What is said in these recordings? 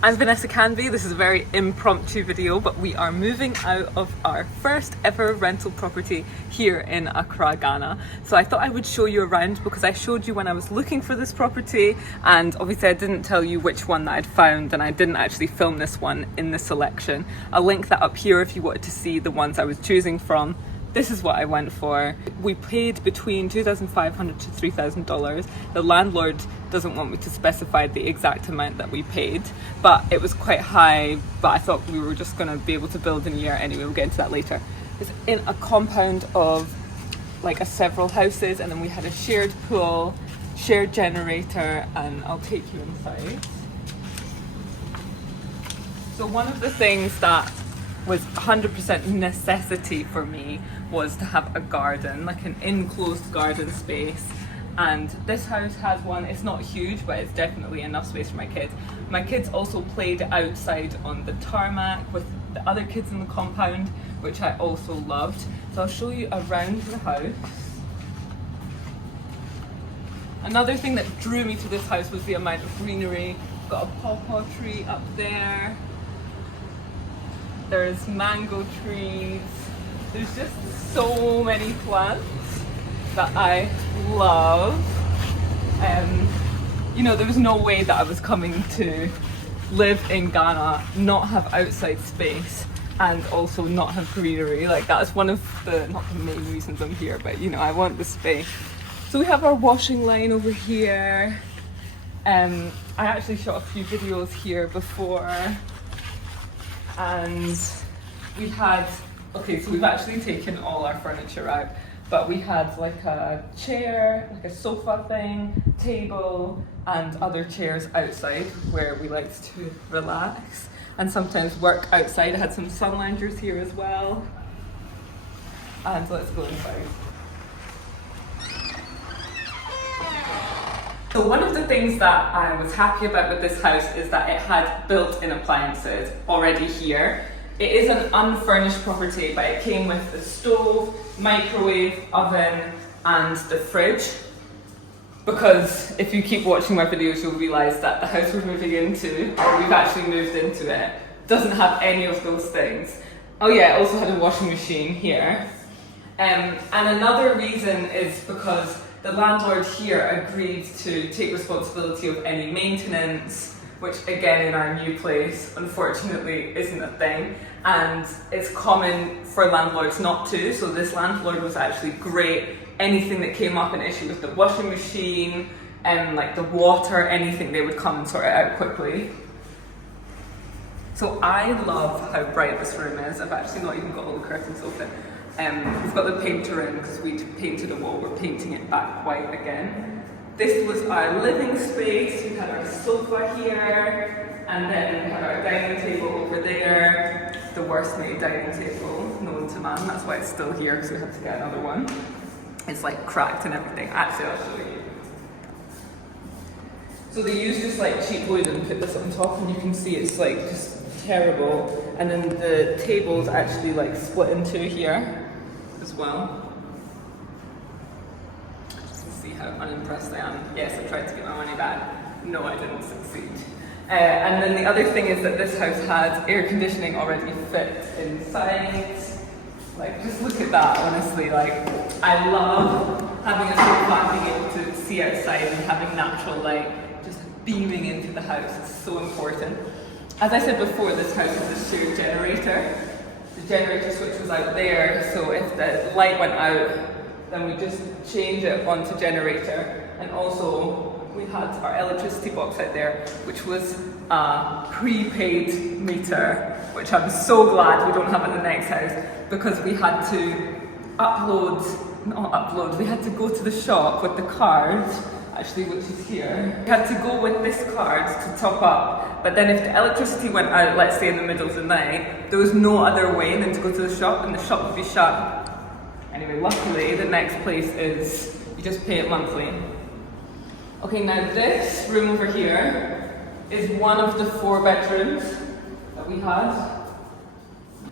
I'm Vanessa Canby. This is a very impromptu video, but we are moving out of our first ever rental property here in Accra, Ghana. So I thought I would show you around because I showed you when I was looking for this property, and obviously I didn't tell you which one that I'd found, and I didn't actually film this one in the selection. I'll link that up here if you wanted to see the ones I was choosing from. This is what I went for. We paid between $2,500 to $3,000. The landlord doesn't want me to specify the exact amount that we paid, but it was quite high, but I thought we were just gonna be able to build in a year anyway. We'll get into that later. It's in a compound of like several houses, and then we had a shared pool, shared generator, and I'll take you inside. So one of the things that was 100% necessity for me was to have a garden, like an enclosed garden space. And this house has one. It's not huge, but it's definitely enough space for my kids. My kids also played outside on the tarmac with the other kids in the compound, which I also loved. So I'll show you around the house. Another thing that drew me to this house was the amount of greenery. Got a pawpaw tree up there. There's mango trees. There's just so many plants that I love. You know, there was no way that I was coming to live in Ghana, not have outside space, and also not have greenery. Like, that's one of the, not the main reasons I'm here, but you know, I want the space. So we have our washing line over here. I actually shot a few videos here before. And we had, okay, so we've actually taken all our furniture out, but we had like a chair, like a sofa thing, table, and other chairs outside where we liked to relax and sometimes work outside. I had some sun loungers here as well. And let's go inside. So one of the things that I was happy about with this house is that it had built-in appliances already here. It is an unfurnished property, but it came with the stove, microwave, oven, and the fridge. Because if you keep watching my videos, you'll realise that the house we're moving into, or we've actually moved into it, doesn't have any of those things. Oh yeah, it also had a washing machine here. And another reason is because the landlord here agreed to take responsibility of any maintenance, which again in our new place unfortunately isn't a thing, and it's common for landlords not to. So this landlord was actually great. Anything that came up an issue with the washing machine and like the water, anything, they would come and sort it out quickly. So I love how bright this room is. I've actually not even got all the curtains open. We've got the painter in because we painted a wall. We're painting it back white again. This was our living space. We had our sofa here, and then we had our dining table over there. The worst made dining table known to man. That's why it's still here, because we had to get another one. It's like cracked and everything. Actually, I'll show you. So they used just like cheap wood and put this on top, and you can see it's like just terrible. And then the table's actually like split in two here as well. Just to see how unimpressed I am. Yes, I tried to get my money back. No, I didn't succeed. And then the other thing is that this house had air conditioning already fit inside. Like, just look at that, honestly. Like, I love having a sofa, being able to see outside and having natural light just beaming into the house. It's so important. As I said before, this house is a shared generator. The generator switch was out there, so if the light went out, then we just change it onto generator. And also, we had our electricity box out there, which was a prepaid meter, which I'm so glad we don't have in the next house, because we had to we had to go to the shop with the card, actually, which is here. We had to go with this card to top up, but then if the electricity went out, let's say in the middle of the night, there was no other way than to go to the shop, and the shop would be shut. Anyway, luckily, the next place is, you just pay it monthly. Okay, now this room over here is one of the 4 bedrooms that we had.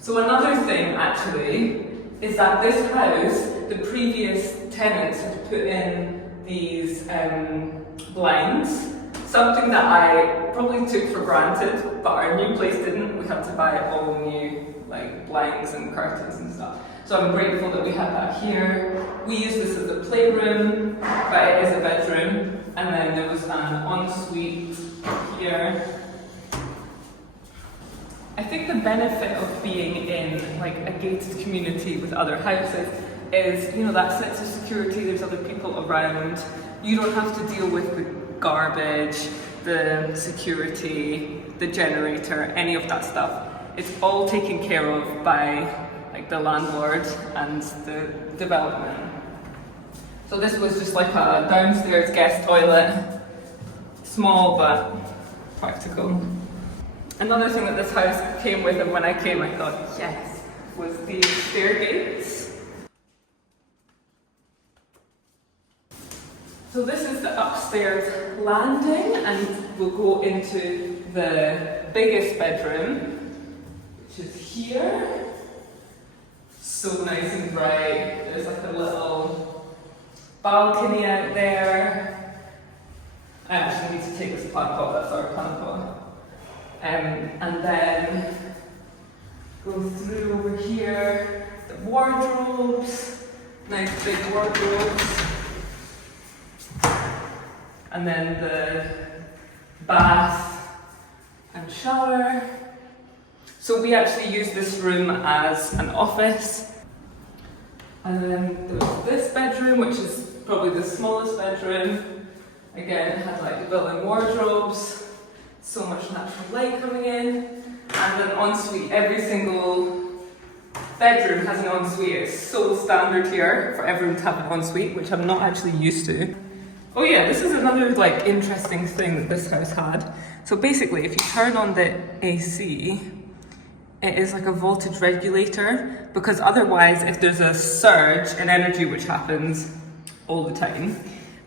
So another thing, actually, is that this house, the previous tenants had put in these blinds Something that I probably took for granted, but our new place didn't. We had to buy all new like blinds and curtains and stuff. So I'm grateful that we had that here. We use this as a playroom, but it is a bedroom. And then there was an ensuite here. I think the benefit of being in like a gated community with other houses is, you know, that sense of security. There's other people around. You don't have to deal with the garbage, the security, the generator, any of that stuff. It's all taken care of by like the landlord and the development. So this was just like a downstairs guest toilet, small but practical. Another thing that this house came with, and when I came I thought, yes, was the stair gates. So this is the upstairs landing, and we'll go into the biggest bedroom, which is here. So nice and bright. There's like a little balcony out there. I actually need to take this plant pot, that's our plant pot. And then go through over here, the wardrobes, nice big wardrobes. And then the bath and shower. So we actually use this room as an office. And then there's this bedroom, which is probably the smallest bedroom. Again, it has like the built-in wardrobes, so much natural light coming in, and an ensuite. Every single bedroom has an ensuite. It's so standard here for everyone to have an ensuite, which I'm not actually used to. Oh yeah, this is another like interesting thing that this house had. So basically, if you turn on the AC, it is like a voltage regulator, because otherwise if there's a surge in energy, which happens all the time,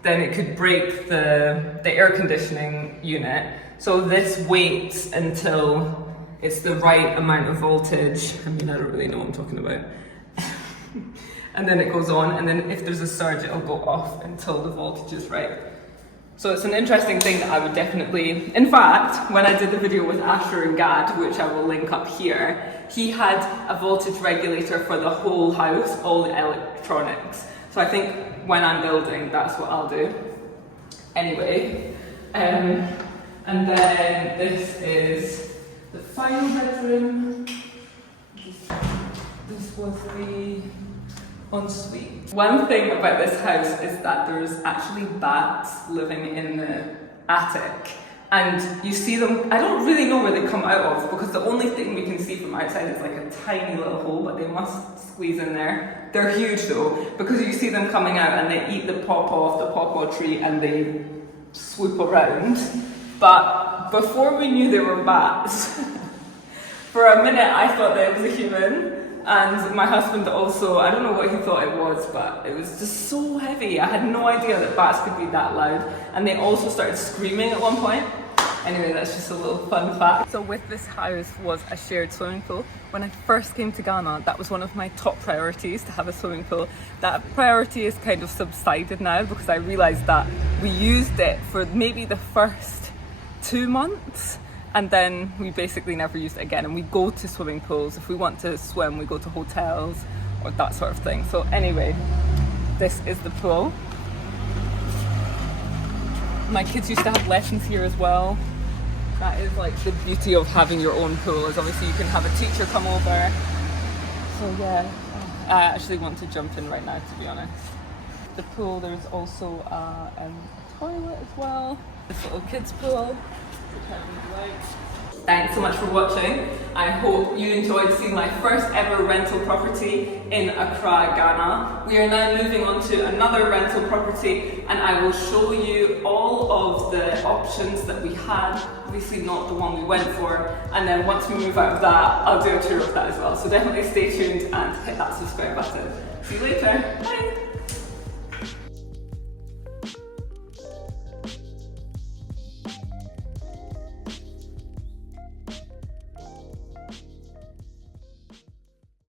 then it could break the air conditioning unit. So this waits until it's the right amount of voltage. I mean, I don't really know what I'm talking about. And then it goes on, and then if there's a surge, it'll go off until the voltage is right. So it's an interesting thing that I would definitely, in fact, when I did the video with Asher and Gad, which I will link up here, he had a voltage regulator for the whole house, all the electronics. So I think when I'm building, that's what I'll do. Anyway, and then this is the final bedroom. This was the ensuite. One thing about this house is that there's actually bats living in the attic, and you see them. I don't really know where they come out of, because the only thing we can see from outside is like a tiny little hole, but they must squeeze in there. They're huge though, because you see them coming out and they eat the pawpaw off the pawpaw tree and they swoop around. But before we knew they were bats, for a minute I thought that it was a human. And my husband also, I don't know what he thought it was, but it was just so heavy. I had no idea that bats could be that loud. And they also started screaming at one point. Anyway, that's just a little fun fact. So with this house was a shared swimming pool. When I first came to Ghana, that was one of my top priorities, to have a swimming pool. That priority is kind of subsided now, because I realised that we used it for maybe the first 2 months. And then we basically never used it again. And we go to swimming pools. If we want to swim, we go to hotels or that sort of thing. So anyway, this is the pool. My kids used to have lessons here as well. That is like the beauty of having your own pool, is obviously you can have a teacher come over. So yeah, I actually want to jump in right now, to be honest. The pool, there's also a toilet as well. This little kids pool. Thanks so much for watching. I hope you enjoyed seeing my first ever rental property in Accra, Ghana. We are now moving on to another rental property, and I will show you all of the options that we had. Obviously not the one we went for, and then once we move out of that, I'll do a tour of that as well. So definitely stay tuned and hit that subscribe button. See you later. Bye.